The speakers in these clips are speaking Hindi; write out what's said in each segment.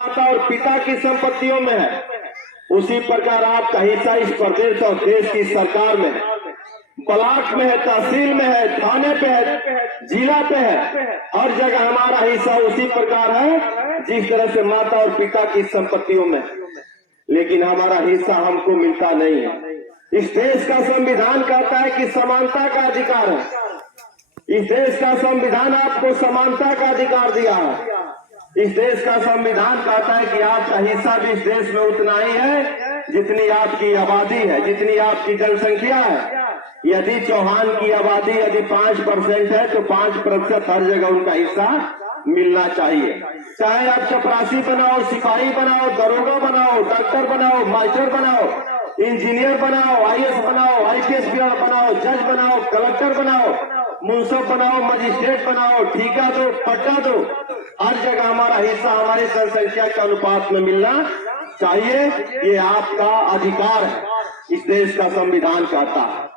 माता और पिता की संपत्तियों में है, उसी प्रकार आपका हिस्सा इस प्रदेश और देश की सरकार में है, ब्लॉक में है, तहसील में है, थाने पे है, जिला पे है, हर जगह हमारा हिस्सा उसी प्रकार है जिस तरह से माता और पिता की संपत्तियों में। लेकिन हमारा हिस्सा हमको मिलता नहीं है। इस देश का संविधान कहता है कि समानता का अधिकार है। इस देश का संविधान आपको समानता का अधिकार दिया है। इस देश का संविधान कहता है कि आपका हिस्सा भी इस देश में उतना ही है जितनी आपकी आबादी है, जितनी आपकी जनसंख्या है। यदि चौहान की आबादी यदि 5% है तो 5% हर जगह उनका हिस्सा मिलना चाहिए। चाहे आप चपरासी बनाओ, सिपाही बनाओ, दरोगा बनाओ, डॉक्टर बनाओ, मास्टर बनाओ, इंजीनियर बनाओ, IAS बनाओ, IPS बनाओ, जज बनाओ, कलेक्टर बनाओ, मुंसफ बनाओ, मजिस्ट्रेट बनाओ, ठीका दो, पट्टा दो, हर जगह हमारा हिस्सा हमारी जनसंख्या के अनुपात में मिलना चाहिए। ये आपका अधिकार है, इस देश का संविधान कहता है।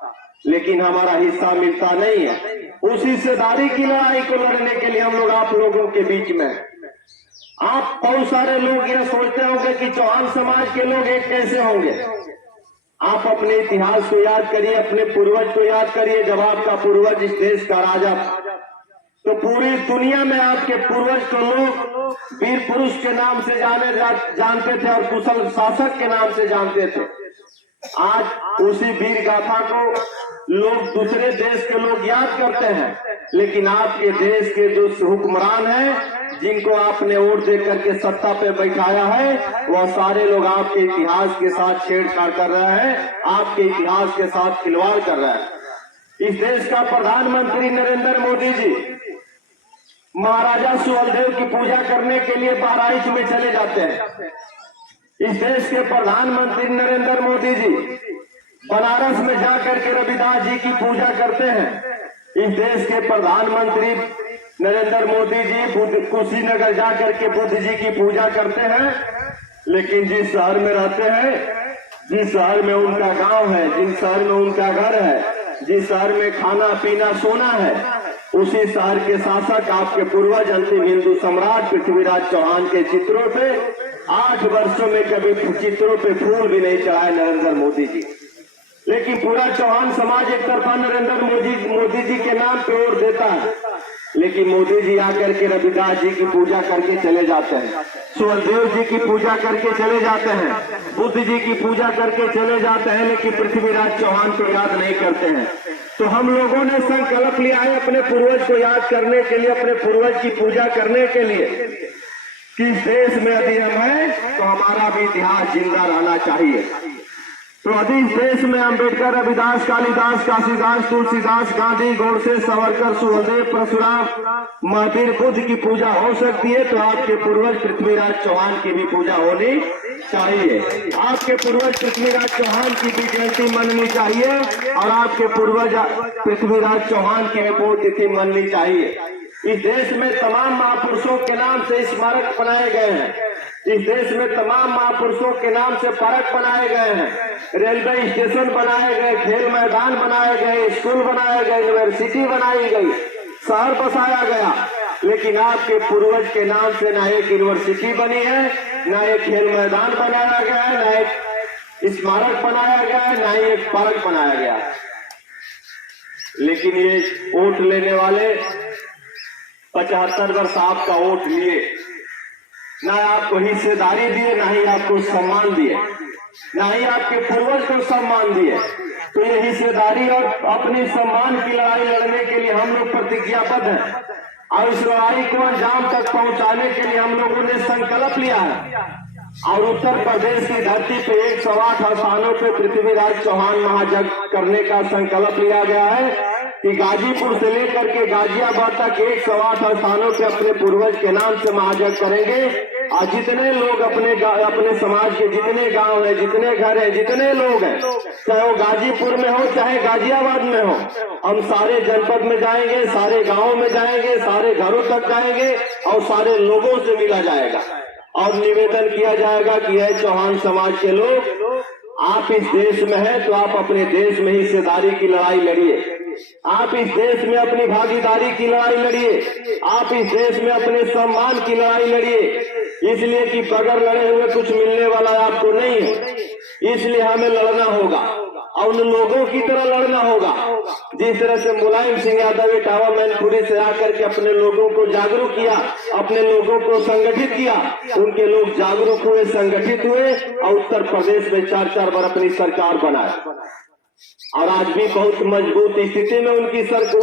लेकिन हमारा हिस्सा मिलता नहीं है। उस हिस्सेदारी की लड़ाई को लड़ने के लिए हम लोग आप लोगों के बीच में, आप बहुत सारे लोग ये सोचते होंगे कि चौहान समाज के लोग एक कैसे होंगे। आप अपने इतिहास को याद करिए, अपने पूर्वज को याद करिए। जब आपका पूर्वज इस देश का राजा था तो पूरी दुनिया में आपके पूर्वज को लोग वीर पुरुष के नाम से जानते थे और कुशल शासक के नाम से जानते थे। आज उसी वीर गाथा को लोग दूसरे देश के लोग याद करते हैं, लेकिन आपके देश के जो हुक्मरान हैं, जिनको आपने वोट दे करके सत्ता पे बैठाया है, वह सारे लोग आपके इतिहास के साथ छेड़छाड़ कर रहे हैं, आपके इतिहास के साथ खिलवाड़ कर रहे हैं। इस देश का प्रधानमंत्री नरेंद्र मोदी जी महाराजा सुहेलदेव की पूजा करने के लिए बहराइच में चले जाते हैं। इस देश के प्रधानमंत्री नरेंद्र मोदी जी बनारस में जाकर के रविदास जी की पूजा करते हैं। इस देश के प्रधानमंत्री नरेंद्र मोदी जी कुशीनगर जाकर के बुद्ध जी की पूजा करते हैं। लेकिन जिस शहर में रहते हैं, जिस शहर में उनका गांव है, जिस शहर में उनका घर है, जिस शहर में खाना पीना सोना है, उसी शहर के शासक आपके पूर्वज अंतिम हिंदू सम्राट पृथ्वीराज चौहान के चित्रों पे 8 वर्षों में कभी चित्रों पे फूल भी नहीं चढ़ाए नरेंद्र मोदी जी। लेकिन पूरा चौहान समाज एक तरफा नरेंद्र मोदी जी के नाम पे वोट देता है, लेकिन मोदी जी आकर के रविदास जी की पूजा करके चले जाते हैं, सुहेलदेव जी की पूजा करके चले जाते हैं, बुद्ध जी की पूजा करके चले जाते हैं, लेकिन पृथ्वीराज चौहान को याद नहीं करते हैं। तो हम लोगों ने संकल्प लिया है अपने पूर्वज को याद करने के लिए, अपने पूर्वज की पूजा करने के लिए कि इस देश में यदि हम हैं तो हमारा भी इतिहास जिंदा रहना चाहिए। तो यदि इस देश में अम्बेडकर, रविदास, कालिदास, काशीदास, तुलसीदास, गांधी, गोडसे, सावरकर, सुहेलदेव, परशुराम, महावीर, बुद्ध की पूजा हो सकती है, तो आपके पूर्वज पृथ्वीराज चौहान की भी पूजा होनी चाहिए। आपके पूर्वज पृथ्वीराज चौहान की भी जयंती मननी चाहिए और आपके पूर्वज पृथ्वीराज चौहान की भी पुण्यतिथि मननी चाहिए। इस देश में तमाम महापुरुषों के नाम से स्मारक बनाए गए हैं। इस देश में तमाम महापुरुषों के नाम से पार्क बनाए गए हैं, रेलवे स्टेशन बनाए गए, खेल मैदान बनाए गए, स्कूल बनाए गए, यूनिवर्सिटी बनाई गई, शहर बसाया गया। लेकिन आपके पूर्वज के नाम से ना एक यूनिवर्सिटी बनी है, ना एक खेल मैदान बनाया गया है, ना एक स्मारक बनाया गया है, ना ही एक पार्क बनाया गया। लेकिन ये वोट लेने वाले 75 वर्ष आपका वोट लिए, ना आपको हिस्सेदारी दिए, ना ही आपको सम्मान दिए, ना ही आपके पूर्वज को सम्मान दिए। तो ये हिस्सेदारी और अपने सम्मान की लड़ाई लड़ने के लिए हम लोग प्रतिज्ञाबद्ध हैं और इस लड़ाई को अंजाम तक पहुंचाने के लिए हम लोगों ने संकल्प लिया है। और उत्तर प्रदेश की धरती पे 108 स्थानों पे पृथ्वीराज चौहान महायज्ञ करने का संकल्प लिया गया है कि गाजीपुर से लेकर के गाजियाबाद तक 108 स्थानों पे अपने पूर्वज के नाम से महायज्ञ करेंगे। और जितने लोग अपने समाज के जितने गांव है, जितने घर है, जितने लोग हैं, चाहे वो गाजीपुर में हो चाहे गाजियाबाद में हो, हम सारे जनपद में जाएंगे, सारे गांवों में जाएंगे, सारे घरों तक जाएंगे और सारे लोगों से मिला जाएगा और निवेदन किया जाएगा कि है चौहान समाज के लोग, आप इस देश में हैं तो आप अपने देश में हिस्सेदारी की लड़ाई लड़िए, आप इस देश में अपनी भागीदारी की लड़ाई लड़िए, आप इस देश में अपने सम्मान की लड़ाई लड़िए। इसलिए कि बगैर लड़े हुए कुछ मिलने वाला आपको नहीं है, इसलिए हमें लड़ना होगा और उन लोगों की तरह लड़ना होगा जिस तरह से मुलायम सिंह यादव इटावा मैनपुरी से आकर के अपने लोगों को जागरूक किया, अपने लोगों को संगठित किया। उनके लोग जागरूक हुए, संगठित हुए और उत्तर प्रदेश में 4-4 बार अपनी सरकार बनाए और आज भी बहुत मजबूत स्थिति में उनकी सरकार